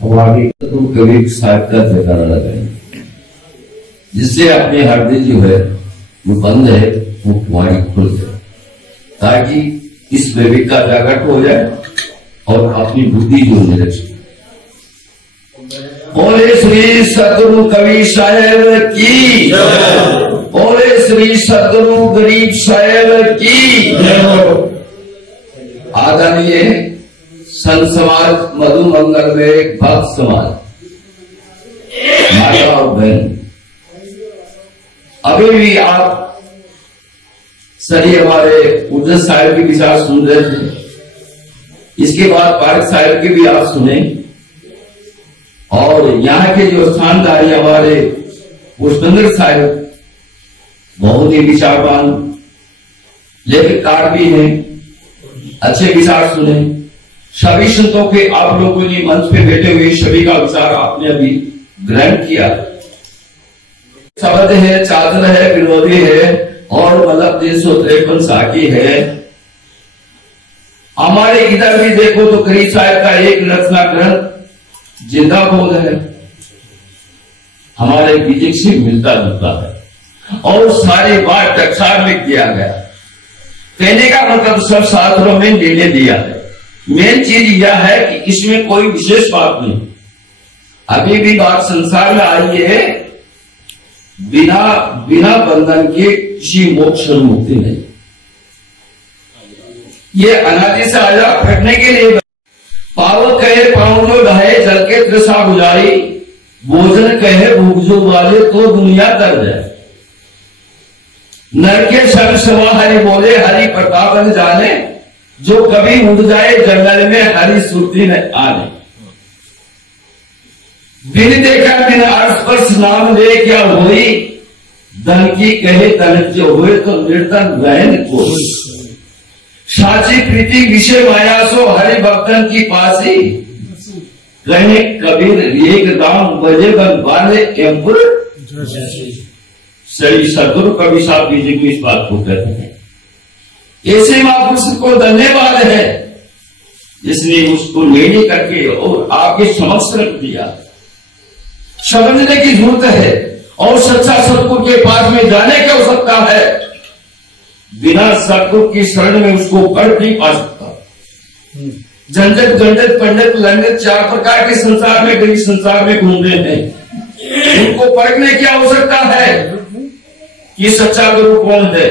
हमारी तो कभी साहब का जयकारा लगाए, जिससे अपने हृदय जो है वो बंद है वो कुआरी खुल जाए, ताकि इस विवेक का जागृत हो जाए और अपनी बुद्धि जो निरक्षित। बोले श्री सदगुरु कवि साहेब की, बोले श्री सदगुरु गरीब साहेब की। आदरणीय संत समाज, मधु मंगल में भक्त समाज, माता और बहन, अभी भी आप सभी हमारे उर्जत साहिब के विचार सुन रहे थे। इसके बाद पारक साहिब के भी आप सुने, और यहाँ के जो स्थानधारी हमारे पुष्पेंद्र साहिब बहुत ही विचारवान लेखककार भी हैं, अच्छे विचार सुने। सभी संतों के आप लोगों ने मंच पे बैठे हुए सभी का विचार आपने अभी ग्रहण किया। शब्द है, चादर है, विनोदी है और मतलब 353 साकी है। हमारे इधर भी देखो तो करीब साहिब का एक रचना ग्रंथ जिंदा बोध है, हमारे बीजिक से मिलता जुलता है और सारे बात टकसार में किया गया। कहने का मतलब सब शास्त्रों में ले दिया है। मेन चीज यह है कि इसमें कोई विशेष बात नहीं। अभी भी बात संसार में आई है, बिना बिना बंधन के किसी मोक्ष मुक्ति नहीं। ये अनादि से आया फटने के लिए। पावक कहे पाँव जो ढाए, जल के तृषा बुझाई, भोजन कहे भूख जो वाले तो दुनिया तर जाए। नर के सब सवा हरि बोले, हरि प्रताप जाने, जो कभी उड़ जाए जंगल में हरि सुरती न आने। बिन देखा बिन स्पर्श नाम ले क्या हुई, धन की कहे धन जो हुए तो निर्धन रहन को। साची प्रीति विषय माया सो हरि भक्तन की पासी, कहे कबीर एक दाम बजे बन वाले एम्पुर। सही सदगुरु कवि साहब जी को इस बात को कहते हैं। ऐसे महापुरुष को धन्यवाद है जिसने उसको लेने करके और आपके समक्ष रख दिया। समझने की जरूरत है और सच्चा सतगुरु के पास में जाने की आवश्यकता है। बिना सतगुरु की शरण में उसको पढ़ नहीं पा सकता। झंझट गंडत पंडित लंडित 4 प्रकार के संसार में गरीब संसार में घूम रहे हैं। उनको पढ़ने की आवश्यकता है कि सच्चा गुरु कौन है।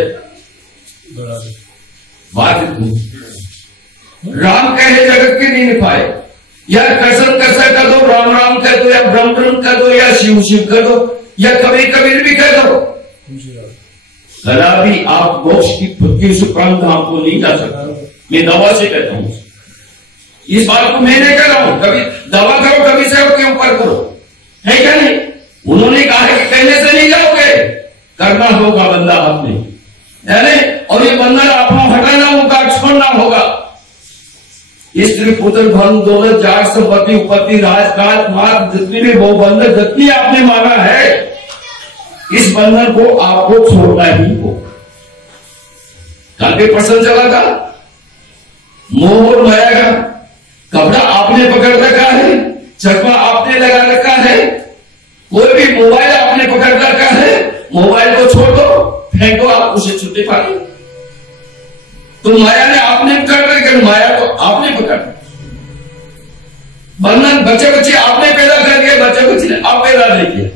बात राम कहे जगत के नहीं पाए, या कसम कसर कर दो, राम राम कर दो, या ब्रह्म ब्रह्म कर दो, या शिव शिव कर दो, या कबीर कबीर भी कर दो। कदा भी आप मोक्ष की उस परम धाम को नहीं जा सकते। मैं दवा से कहता हूं, इस बात को मैं नहीं कर रहा हूं। कभी दवा करो, कभी से के ऊपर करो, है क्या नहीं? उन्होंने कहा कि कहने से नहीं जाओगे, करना होगा बंदा आपने, है नहीं? और ये बंधन आपको हटाना होगा, छोड़ना होगा। स्त्री पुत्र धन दौलत जार संपत्ति उपपत्ति राजकाज मार्ग जितनी भी वो बंधन जितनी आपने माना है, इस बंधन को आपको छोड़ना ही हो। कल के प्रश्न चला था, मोह और माया का कपड़ा आपने पकड़ रखा है, चकमा आपने लगा रखा है, कोई भी मोबाइल आपने पकड़ रखा है, मोबाइल को छोड़ दो, फेंको, आप उसे छुट्टी पाएंगे। तो माया ने आपने पकड़ रखा, माया को आपने पकड़। बंधन बच्चे बच्चे आपने पैदा कर दिया, बच्चे बच्चे ने आप पैदा नहीं किया।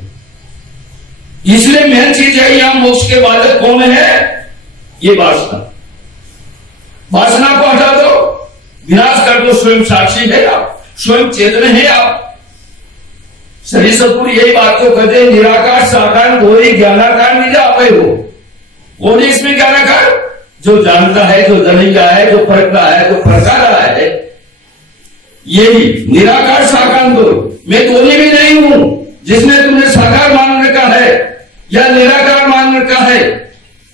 इसलिए मेन चीज है, यहां मोक्ष के बालक कौन है? ये वासना। वासना को हटा दो, विनाश कर दो। स्वयं साक्षी है आप, स्वयं चेतन है आप। सभी सतगुरु यही बात को कहते हैं, निराकार साकार वही ज्ञानाकार नहीं जा पाए हो। कौन है इसमें ज्ञानाकार? जो जानता है, जो जानेगा है, जो परख रहा है, जो परखा रहा है, यही निराकार साकार दो। मैं दोनों भी नहीं हूं। जिसने तुमने साकार मान रखा है या निराकार मान रखा है।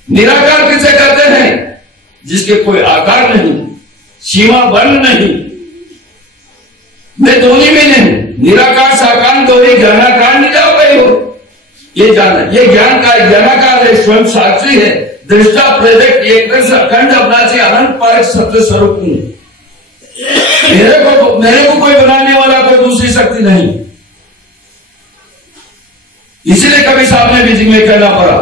निराकार किसे कहते हैं? जिसके कोई आकार नहीं, सीमा वर्ण नहीं। मैं दोनों में नहीं, निराकार साकार दो ही ज्ञानाकार नहीं जाओ गए हो। ये जाना, ये ज्ञान का ज्ञानाकार है, स्वयं साक्षी है, दृष्टा प्रेरक एक अखंड अपना अनंत पारक सत्य स्वरूप हूं। मेरे को कोई बनाने वाला कोई दूसरी शक्ति नहीं। इसलिए कभी साहब ने बीच में कहना पड़ा,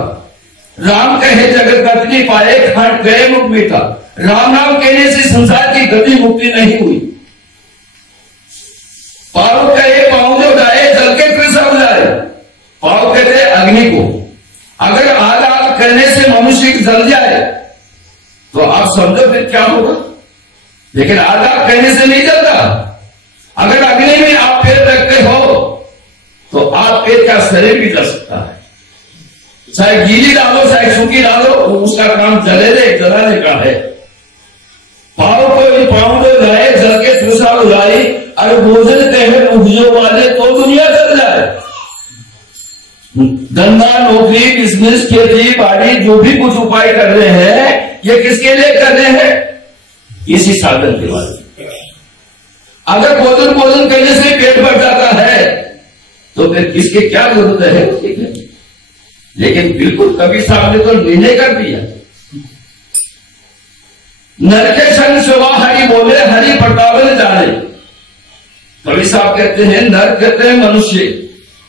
राम कहे जगत गति पाए, खंड गए मुख मीठा। राम नाम कहने से संसार की गति मुक्ति नहीं हुई। पाव कहे पाँव जो जाए, जल के कृष्ण बुझाए। पाव कहते अग्नि को, अगर आग आग करने से मनुष्य जल जाए तो आप समझो फिर क्या होगा। लेकिन आग आग कहने से नहीं जलता। अगर अग्नि में आप पैर रखते हो तो आप पैर का शरीर भी जल सकता है। चाहे गीली डालो चाहे सूखी डालो, उसका काम जलाने का है। पाव को पाँव तो जाए, जल के तृषा बुझाई। अरे भोजन कहे उपजो वाले तो दुनिया जल जाए। धंधा नौकरी बिजनेस खेती बाड़ी जो भी कुछ उपाय कर रहे हैं, ये किसके लिए कर रहे हैं? इसी साधन के बाद। अगर भोजन करने से पेट भर जाता है तो फिर किसके क्या जरूरत है? लेकिन बिल्कुल कबीर साहब ने तो निर्णय कर दिया। नर के संग सेवा हरि बोले, हरि प्रतापन जाने। कबीर साहब कहते हैं, नर कहते हैं मनुष्य,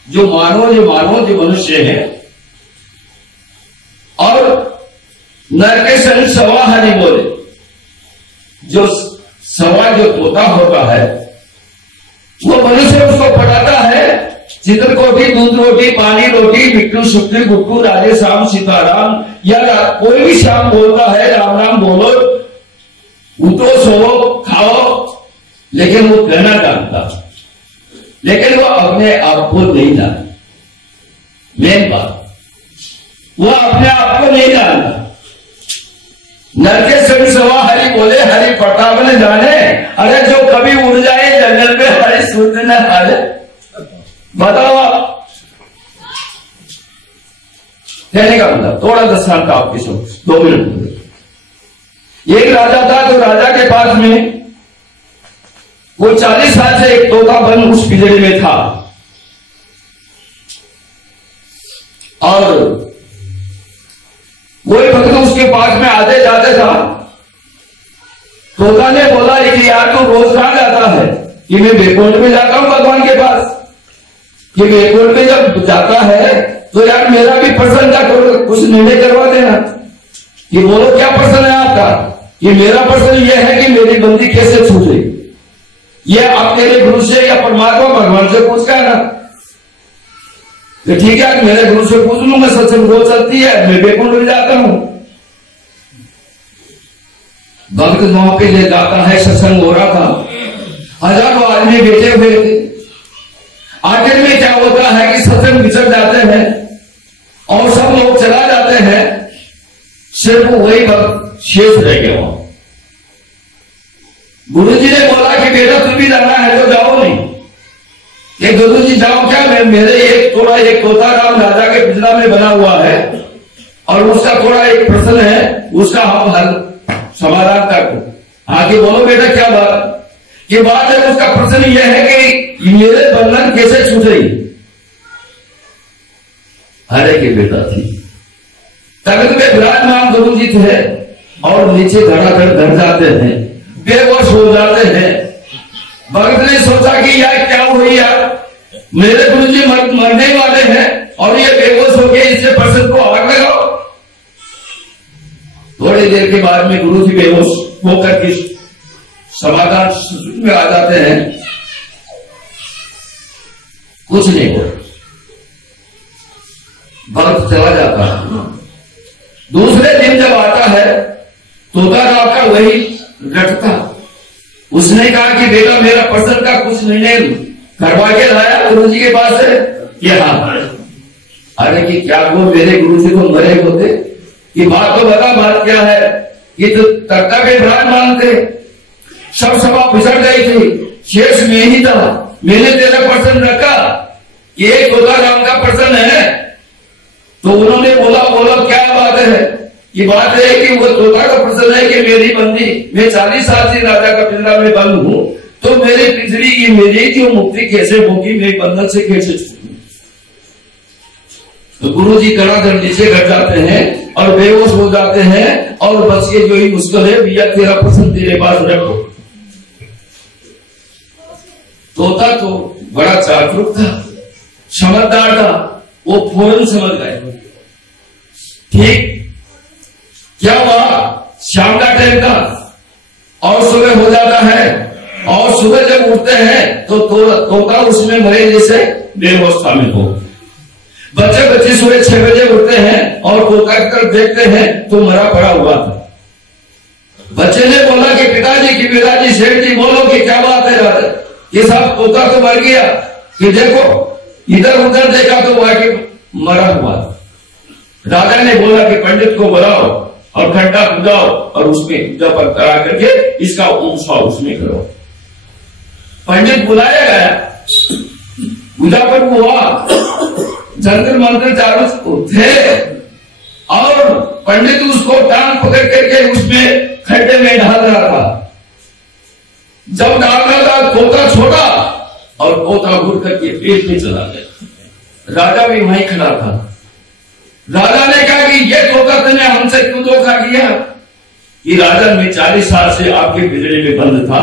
जो मनुष्य है। और नर के संग सेवा हरि बोले, जो सवा जो तोता होता है वो मनुष्य उसको पढ़ाता है। चित्रकोटी, दूध रोटी, पानी रोटी, मिट्टू सुट्टू गुट्टू, राधे श्याम सीताराम, या कोई भी श्याम बोलता है, राम राम बोलो, उठो सो खाओ, लेकिन वो कहना जानता, लेकिन वो अपने आप को नहीं जानता। मेन बात, वो अपने आप को नहीं जानता। नर के संग सवा हरि बोले, हरि प्रताप न जाने। अरे जो कभी उड़ जाए जंगल में, हरि सूर्य न हारे। बताओ आप, कहने का मतलब थोड़ा दृष्टांत आपके समझ 2 मिनट में। एक राजा था, तो राजा के पास में वो 40 साल से एक तोता बन उस पिंजरे में था। और कोई भक्त उसके पास में आते जाते था। तोता ने बोला कि यार तू रोज कहां जाता है? कि मैं बैकुंठ में जाता हूं भगवान के पास। कि बैकुंठ में जब जाता है तो यार मेरा भी प्रश्न का कुछ निर्णय करवा देना। कि बोलो क्या प्रश्न है आपका? कि मेरा प्रश्न यह है कि मेरी बंदी कैसे छूटे। यह आप मेरे गुरु से या परमात्मा भगवान से पूछ कर ना। तो ठीक है, मेरे गुरु से पूछ लूंगा, सत्संग रोज चलती है, मैं बैकुंठ में जाता हूं। भक्त वहां पे ले जाता है, सत्संग हो रहा था, हजारों आदमी बैठे हुए थे। आखिर में क्या होता है कि सत्संग बिछड़ जाते हैं और सब लोग चला जाते हैं, सिर्फ वही भक्त शेष रह गया वहां। गुरुजी ने बोला कि बेटा तुम भी जाना है तो जाओ। नहीं, ये गुरुजी जाओ क्या, मैं मेरे एक तोता राम राजा के पिंजरा में बना हुआ है और उसका थोड़ा एक प्रश्न है, उसका हम हल समाधान कर। आगे बोलो बेटा क्या बात? ये बात है, उसका प्रश्न यह है कि मेरे बंधन कैसे छूटेगी। अरे के बेटा थी, तख्त में विराजमान गुरु जी थे और नीचे धड़ाधड़ धड़ जाते हैं, बेहोश हो जाते हैं। भक्त ने सोचा कि यार क्या हुई यार, मेरे गुरु जी मरने वाले हैं और ये बेहोश हो गए, इससे प्रश्न को आग लगाओ। थोड़ी देर के बाद में गुरु जी बेहोश होकर के समाधान में आ जाते हैं, कुछ नहीं हो, भक्त चला जाता है। दूसरे दिन जब आता है, तोता राम का वही घटता। उसने कहा कि बेटा मेरा प्रश्न का कुछ निर्णय करवा के लाया गुरु जी के पास से कि हाँ। अरे कि क्या वो मेरे गुरु जी को मरे होते? कि बात तो बता, बात क्या है? कि तो कर्तव्य विराजमान थे, सब सभा पिछड़ गई थी, शेष में ही था। मैंने तेरा प्रश्न रखा, ये तोता राम का प्रश्न है। तो उन्होंने बोला क्या बात है? ये बात है कि वो तोता का प्रश्न है कि मेरी बंदी, मैं 40 साल से राजा का पिंजरा में बंद हूं, तो मेरे पिंजरी की मेरी जो मुक्ति कैसे होगी, मेरे बंधन से कैसे छूटूंगी? तो गुरु जी धड़ाधड़ नीचे घट जाते हैं और बेहोश हो जाते हैं और बस ये जो ही मुश्किल है, भैया तेरा प्रश्न तेरे पास रखो। तोता तो बड़ा जागरूक था, समझदार था, वो फौरन समझ गए। ठीक क्या हुआ, शाम का टाइम था और सुबह हो जाता है, और सुबह जब उठते हैं तो तोता उसमें मरे जैसे बेहोश में हो। बच्चे सुबह 6 बजे उठते हैं और तोता की तरफ देखते हैं तो मरा पड़ा हुआ था। बच्चे ने बोला कि पिताजी सेठ जी बोलो कि क्या बात है राजा, ये साहब तोता तो मर गया। कि देखो इधर उधर देखा तो वाकई मरा हुआ था। राजा ने बोला कि पंडित को बुलाओ और खड्डा खुदाओ और उसमें पूजा पर करा करके इसका ऊंचा उसमें करो। पंडित बुलाया गया, पूजा पर हुआ, जंतर मंत्र चालू थे और पंडित उसको टांग पकड़ करके उसमें खड्डे में डाल रहा था। जब डाल रहा था तोता छोटा और तोता घुट करके पेट में चला गया। राजा भी वहीं खड़ा था। राजा ने कहा कि ये तोता तुमने हमसे क्यों धोखा किया? कि राजा मैं 40 साल से आपके पिंजरे में बंद था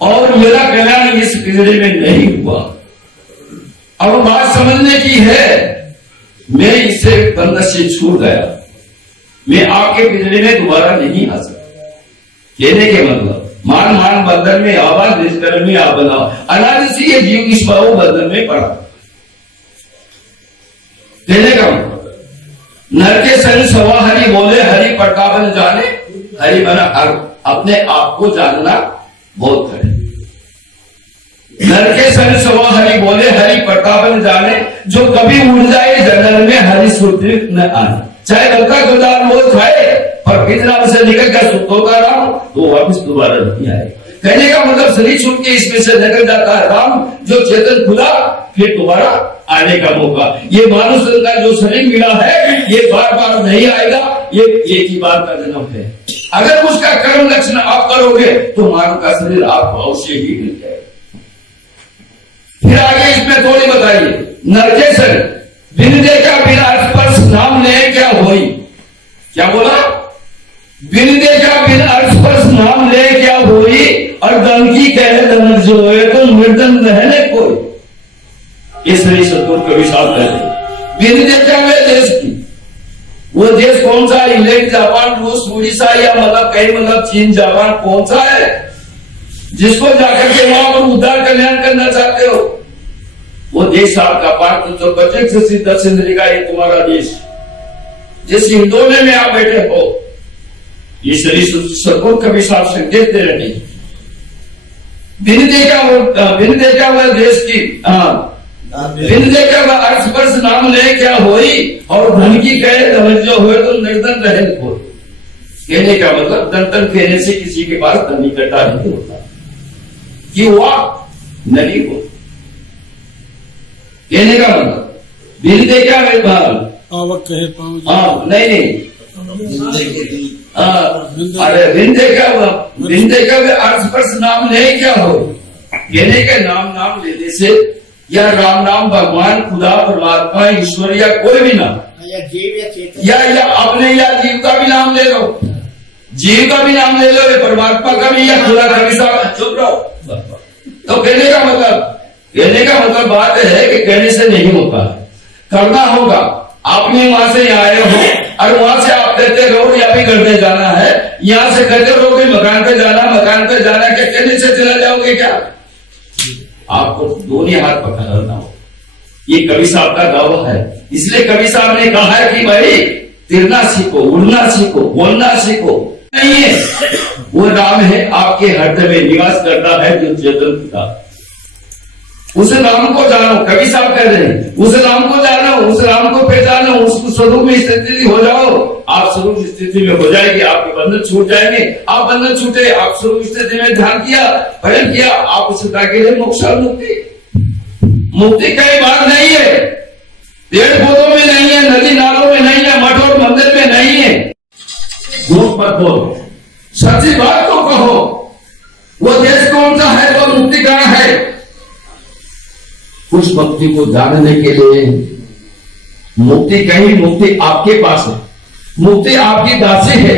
और मेरा कल्याण इस पिंजरे में नहीं हुआ। अब बात समझने की है, मैं इससे बंधन से छूट गया, मैं आपके पिंजरे में दोबारा नहीं आ सकता। कहने के मतलब मान बंधन में आवाज निष्कर्म में आप बनाओ, अनादि से ये जीव इस भाव बंधन में पड़ा। कहने का मतलब नर के संग सवा हरि बोले हरि प्रतापन जाने, हरि बना अपने आप को जानना बहुत है। नर के संग सवा हरि बोले हरि प्रतापन जाने, जो कभी उड़ जाए जंगल में हरि सुरती न आने। चाहे लड़का गुजार रोज खाए पर पिंजरा से निकल कर सुतोता राम तो वापिस दोबारा नहीं आए। कहने का मतलब शरीर छूट के इसमें से निकल जाता है राम, जो चेतन खुला फिर दोबारा आने का मौका। ये मानुष का जो शरीर मिला है ये बार बार नहीं आएगा, ये एक ही बार का जन्म है। अगर उसका कर्म लक्षण आप करोगे तो मानव का शरीर आपको अवश्य ही मिल जाएगा। फिर आगे इसमें थोड़ी बताइए, नरकेश्वर बिन देखा बिना स्पर्श नाम ले क्या होई। क्या बोला? बिन देखा बिना स्पर्श नाम ले क्या होई, और दन की कहे दन जो है तो मृदन रहने कोई। इसलिए सतगुरु कवि साहब कहते बिन देखा हुए देश की, वो देश कौन सा? इंग्लैंड, जापान, रूस, उड़ीसा या मतलब कहीं मतलब चीन, जापान कौन सा है जिसको जाकर के वहां पर उद्धार कल्याण करना चाहते हो? वो देश आपका पार्थ जो बचक से दक्षिण का ये तुम्हारा देश, जिस हिंदोने में आप बैठे हो, ये शरीर सतगुरु कवि साहब संकेत दे रहे हैं। बिन देखा हुआ देश की, बिन देखा हुआ अर्थ नाम ले क्या होई, और धन की कहे धन जो हो तो निर्धन रहे हो। कहने का मतलब धन कहने से किसी के पास धन इकट्ठा नहीं होता, कि वह नहीं हो। कहने का मतलब बिन देखा हुए नहीं अरे बिन देखा हुए अर्थ नाम ले क्या हो। कहने के नाम लेने से या राम नाम, भगवान, खुदा, परमात्मा, ईश्वर या कोई भी नाम, या अपने या जीव का भी नाम ले लो, जीव का भी नाम ले लो, परमात्मा का भी या खुदा का भी, चुप रहो। तो कहने का मतलब बात है कि कहने से नहीं होता, करना होगा। आपने वहां से यहाँ आए हो और वहां से आप कहते रहो या भी करते जाना है, यहां से कहते रहोगे मकान पे जाना, क्या कहने से चला जाओगे? क्या आपको दोनों हाथ पकड़ना हो। ये कवि साहब का दावा है। इसलिए कवि साहब ने कहा है कि भाई तिरना सीखो, उड़ना सीखो, बोलना सीखो। नहीं है, वो राम है आपके हृदय में निवास करता है जो चेतन पिता। उस राम को जानो, कवि साहब कह रहे हैं, उस राम को जानो, उस राम को पहचानो, उस स्वरूप में स्थिति हो जाओ, आप स्वरूप स्थिति में हो जाएगी, आपके बंधन छूट जाएंगे। आप बंधन छूटे, आप स्वरूप स्थिति में ध्यान किया, भजन किया, आप उस के लिए मोक्ष मुक्ति कई बात नहीं है, पेड़ पौधों में नहीं है, नदी नालों में नहीं है, मठ और मंदिर में नहीं है। झूठ मत बोलो, सच्ची बात तो कहो। वो देश कौन सा है, वो मुक्ति कहां है? उस भक्ति को जानने के लिए मुक्ति कहीं, मुक्ति आपके पास है, मुक्ति आपकी दासी है,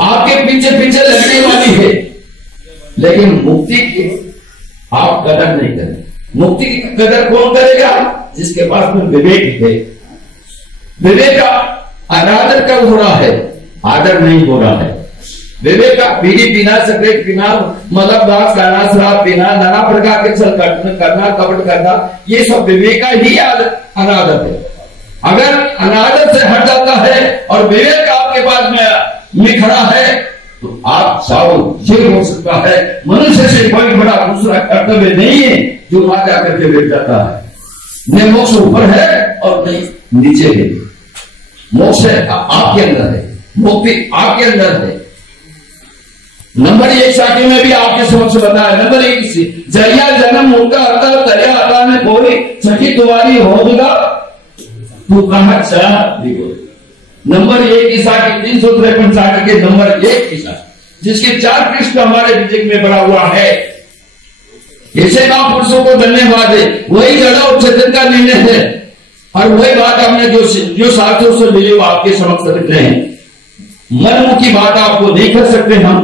आपके पीछे पीछे लगने वाली है। लेकिन मुक्ति के आप कदर नहीं करें। मुक्ति की कदर कौन करेगा? जिसके पास में विवेक है। विवेक का अनादर कब हो रहा है? आदर नहीं हो रहा है। विवेक का बीड़ी पीना, सिगरेट पीना, मलबदार खाना, शराब पीना, नाना प्रकार के छल करना, कपट करना, ये सब विवेक का ही अनादर है। अगर अनादर से हट जाता है और विवेक आपके पास में निखरा है तो आप चाहो ये हो सकता है मनुष्य से कोई बड़ा दूसरा कर्तव्य नहीं है जो वहां जाकर के बैठ जाता है। न मोक्ष ऊपर है और नहीं नीचे है। मोक्ष आपके अंदर है, मुक्ति आपके अंदर है। नंबर 1 साथी में भी आपके समक्ष बताया। नंबर 1 जरिया जन्म उनका अतः तरया अता में कोई सखी तुम्हारी होगा तू कहा चाह। नंबर 1 ईसा की 353 साल के नंबर 1 ईसा जिसके 4 पृष्ठ हमारे विजय में बना हुआ है। ऐसे महापुरुषों को धन्यवाद है। वही जड़ा और चेतन का निर्णय है और वही बात हमने जो साथियों से मिले वो आपके समक्ष रख रहे हैं। मन की बात आपको नहीं कर सकते हम,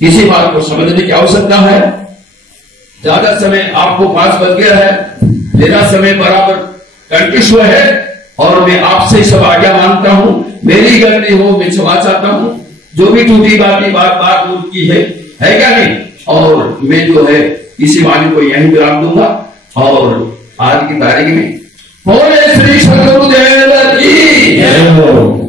इसी बात को समझने की आवश्यकता है। ज्यादा समय आपको पास बच गया है, मेरा समय बराबर कंटिन्यू है और मैं आपसे सब आज्ञा मांगता हूं। मेरी गलती हो मैं क्षमा चाहता हूं, जो भी टूटी बात की है क्या नहीं। और मैं जो है इसी वाणी को यहीं विराम दूंगा और आज की तारीख में बोले श्री सद्गुरुदेव की जय हो।